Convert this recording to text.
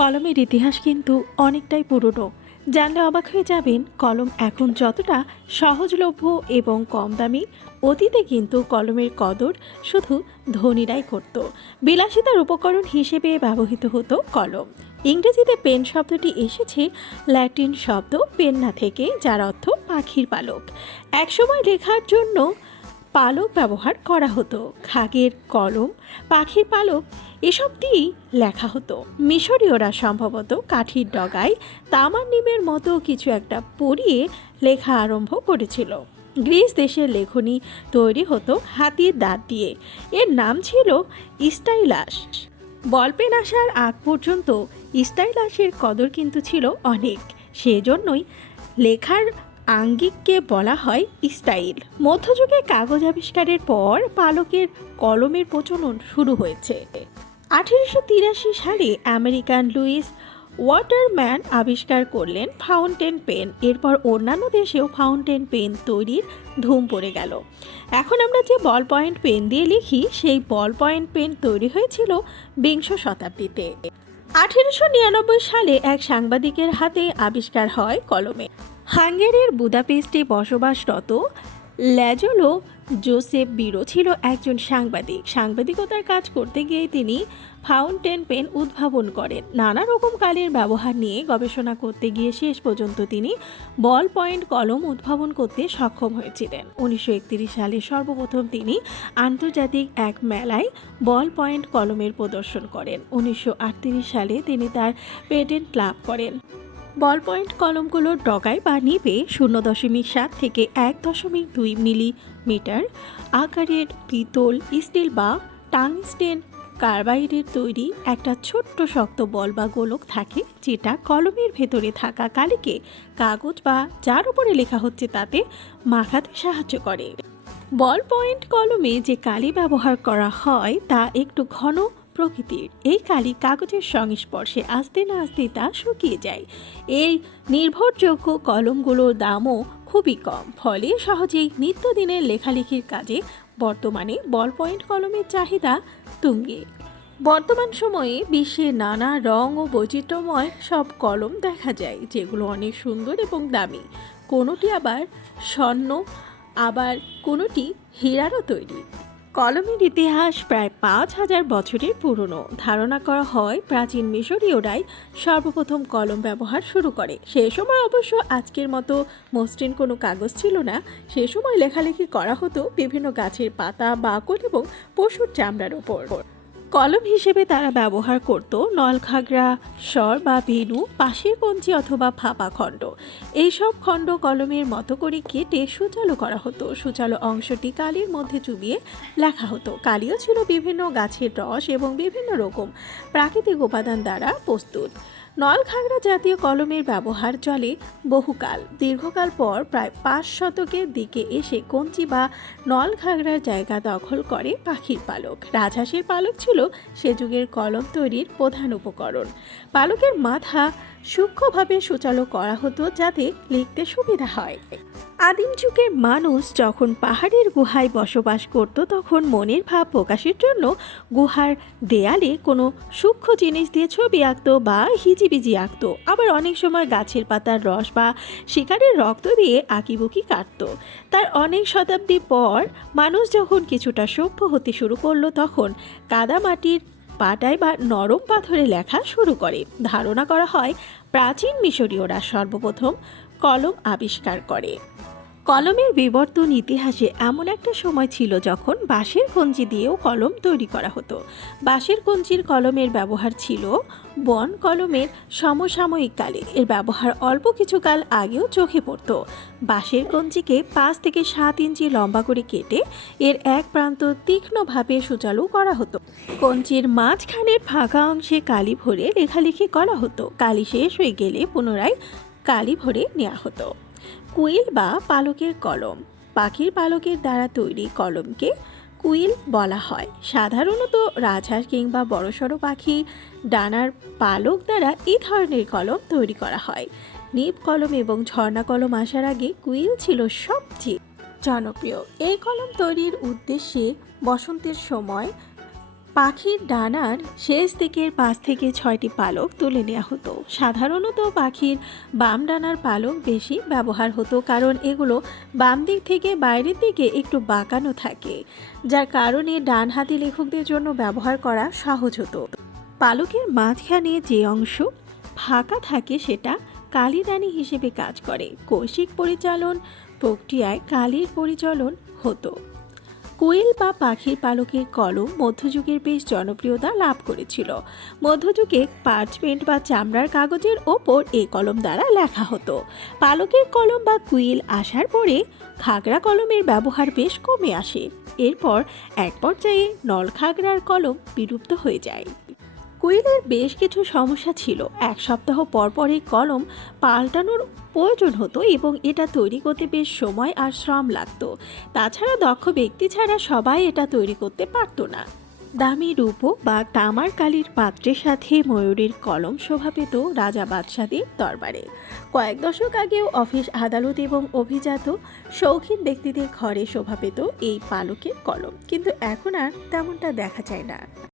কলমের ইতিহাস কিন্তু অনেকটাই পুরনো। জানলে অবাক হয়ে যাবেন, কলম এখন যতটা সহজলভ্য এবং কম দামি, অতীতে কিন্তু কলমের কদর শুধু ধনীরাই করত। বিলাসিতার উপকরণ হিসেবে ব্যবহৃত হতো কলম। ইংরেজিতে পেন শব্দটি এসেছে, ল্যাটিন শব্দ পেন্না থেকে, যার অর্থ পাখির পালক। একসময় লেখার জন্য পালক ব্যবহার করা হতো। খাগের কলম, পাখির পালক, এসব দিয়েই লেখা হতো। মিশরীয়রা সম্ভবত কাঠির ডগায় তামার নিমের মতো কিছু একটা পরিয়ে লেখা আরম্ভ করেছিল। গ্রিস দেশের লেখনী তৈরি হতো হাতির দাঁত দিয়ে। এর নাম ছিল স্টাইলাস বলপেন আসার আগ পর্যন্ত স্টাইলাসের কদর কিন্তু ছিল অনেক। সেজন্যই লেখার আঙ্গিককে বলা হয় স্টাইল। মধ্যযুগে কাগজ আবিষ্কারের পর পালকের কলমের প্রচলন শুরু হয়েছে। আঠেরোশো তিরাশি সালে আমেরিকান লুইস ওয়াটারম্যান আবিষ্কার করলেন ফাউন্টেন পেন। এরপর অন্যান্য দেশেও ফাউন্টেন পেন তৈরির ধুম পড়ে গেল। এখন আমরা যে বল পয়েন্ট পেন দিয়ে লিখি, সেই বল পয়েন্ট পেন তৈরি হয়েছিল বিংশ শতাব্দীতে। আঠেরোশো নিরানব্বই সালে এক সাংবাদিকের হাতে আবিষ্কার হয় কলমে। হাঙ্গেরির বুদাপেস্টে বসবাসরত ল্যাজলো জোসেফ বিরো ছিল একজন সাংবাদিক। সাংবাদিকতার কাজ করতে গিয়ে তিনি ফাউন্টেন পেন উদ্ভাবন করেন। নানা রকম কালের ব্যবহার নিয়ে গবেষণা করতে গিয়ে শেষ পর্যন্ত তিনি বল পয়েন্ট কলম উদ্ভাবন করতে সক্ষম হয়েছিলেন। উনিশশো একত্রিশ সালে সর্বপ্রথম তিনি আন্তর্জাতিক এক মেলায় বল পয়েন্ট কলমের প্রদর্শন করেন। উনিশশো আটত্রিশ সালে তিনি তার পেটেন্ট লাভ করেন। বল পয়েন্ট কলমগুলোর ডগায় বা নিবে শূন্য দশমিক সাত থেকে এক দশমিক দুই মিলিমিটার আকারের পিতল স্টিল বা টাংস্টেন কার্বাইডের তৈরি একটা ছোট্ট শক্ত বল বা গোলক থাকে যেটা কলমের ভেতরে থাকা কালিকে কাগজ বা যার উপরে লেখা হচ্ছে তাতে মাখাতে সাহায্য করে। বল পয়েন্ট কলমে যে কালি ব্যবহার করা হয় তা একটু ঘন প্রকৃতির। এই কালি কাগজের সংস্পর্শে আস্তে না আসতে তা শুকিয়ে যায়। এই নির্ভরযোগ্য কলমগুলোর দামও খুবই কম। ফলে সহজেই নিত্যদিনের লেখালেখির কাজে বর্তমানে বল পয়েন্ট কলমের চাহিদা তুঙ্গে। বর্তমান সময়ে বিশ্বে নানা রং ও বৈচিত্র্যময় সব কলম দেখা যায়, যেগুলো অনেক সুন্দর এবং দামি। কোনোটি আবার স্বর্ণ, আবার কোনোটি হীরারও তৈরি। কলমের ইতিহাস প্রায় পাঁচ হাজার বছরের পুরনো। ধারণা করা হয় প্রাচীন মিশরীয়রাই সর্বপ্রথম কলম ব্যবহার শুরু করে। সে সময় অবশ্য আজকের মতো মসৃণ কোনো কাগজ ছিল না। সে সময় লেখালেখি করা হতো বিভিন্ন গাছের পাতা, বাকল এবং পশুর চামড়ার ওপর কলম হিসেবে তারা ব্যবহার করত নলখাগড়া, স্বর বা ভেনু পাশের কঞ্চি অথবা ফাঁপা খণ্ড। এইসব খণ্ড কলমের মতো করে কেটে সুচালো করা হতো। সুচালো অংশটি কালির মধ্যে চুবিয়ে লেখা হতো। কালিও ছিল বিভিন্ন গাছের রস এবং বিভিন্ন রকম প্রাকৃতিক উপাদান দ্বারা প্রস্তুত। নলখাগড়া জাতীয় কলমের ব্যবহার চলে বহুকাল। দীর্ঘকাল পর প্রায় পাঁচ শতকের দিকে এসে কঞ্চি বা নলখাগড়ার জায়গা দখল করে পাখির পালক। রাজহাঁসের পালক ছিল সে যুগের কলম তৈরির প্রধান উপকরণ। পালকের মাথা সূক্ষ্মভাবে সুচালো করা হতো যাতে লিখতে সুবিধা হয়। আদিম যুগের মানুষ যখন পাহাড়ের গুহায় বসবাস করত, তখন মনের ভাব প্রকাশের জন্য গুহার দেয়ালে কোনো সূক্ষ্ম জিনিস দিয়ে ছবি আঁকত বা হিজিবিজি আঁকতো। আবার অনেক সময় গাছের পাতার রস বা শিকারের রক্ত দিয়ে আঁকিবুকি কাটতো। তার অনেক শতাব্দী পর মানুষ যখন কিছুটা সভ্য হতে শুরু করল, তখন কাদামাটির পাটায় বা নরম পাথরে লেখা শুরু করে। ধারণা করা হয় প্রাচীন মিশরীয়রা সর্বপ্রথম কলম আবিষ্কার করে। কলমের বিবর্তন ইতিহাসে এমন একটা সময় ছিল যখন বাঁশের কঞ্চি দিয়েও কলম তৈরি করা হতো। বাঁশের কঞ্চির কলমের ব্যবহার ছিল বন কলমের সমসাময়িক কালে। এর ব্যবহার অল্প কিছু কাল আগেও চোখে পড়তো। বাঁশের কঞ্চিকে পাঁচ থেকে সাত ইঞ্চি লম্বা করে কেটে এর এক প্রান্ত তীক্ষ্ণভাবে সুচালু করা হতো। কঞ্চির মাঝখানের ফাঁকা অংশে কালি ভরে লেখালেখি করা হতো। কালি শেষ হয়ে গেলে পুনরায় কালি ভরে নেওয়া হতো। কুইল বা পালকের কলম, পাখির পালকের দ্বারা তৈরি কলমকে কুইল বলা হয়। সাধারণত রাজহাঁস কিংবা বড়সড় পাখি, ডানার পালক দ্বারা এই ধরনের কলম তৈরি করা হয়। নিপ কলম এবং ঝর্ণা কলম আসার আগে কুইল ছিল সবচেয়ে জনপ্রিয়। এই কলম তৈরির উদ্দেশ্যে বসন্তের সময় পাখির ডানার শেষ দিকের পাঁচ থেকে ছয়টি পালক তুলে নেওয়া হতো। সাধারণত পাখির বাম ডানার পালক বেশি ব্যবহার হতো কারণ এগুলো বাম দিক থেকে বাইরের দিকে একটু বাঁকানো থাকে, যার কারণে ডান হাতি লেখকদের জন্য ব্যবহার করা সহজ হতো। পালকের মাঝখানে যে অংশ ফাঁকা থাকে সেটা কালিদানি হিসেবে কাজ করে। কৌশিক পরিচালন প্রক্রিয়ায় কালির পরিচালন হতো। কোয়েল বা পাখির পালকের কলম মধ্যযুগের বেশ জনপ্রিয়তা লাভ করেছিল। মধ্যযুগে পার্চমেন্ট বা চামড়ার কাগজের ওপর এই কলম দ্বারা লেখা হতো। পালকের কলম বা কুইল আসার পরে খাগড়া কলমের ব্যবহার বেশ কমে আসে। এরপর এক পর্যায়ে নল খাগড়ার কলম বিলুপ্ত হয়ে যায়। কুইলের বেশ কিছু সমস্যা ছিল। এক সপ্তাহ পর পর এই কলম পাল্টানোর প্রয়োজন হতো এবং এটা তৈরি করতে বেশ সময় আর শ্রম লাগতো। তাছাড়া দক্ষ ব্যক্তি ছাড়া সবাই এটা তৈরি করতে পারতো না। দামি রূপো বা তামার কালির পাত্রের সাথে ময়ূরের কলম শোভা পেত রাজা বাদশাদের দরবারে। কয়েক দশক আগেও অফিস আদালত এবং অভিজাত শৌখিন ব্যক্তিদের ঘরে শোভা পেত এই পালকের কলম। কিন্তু এখন আর তেমনটা দেখা যায় না।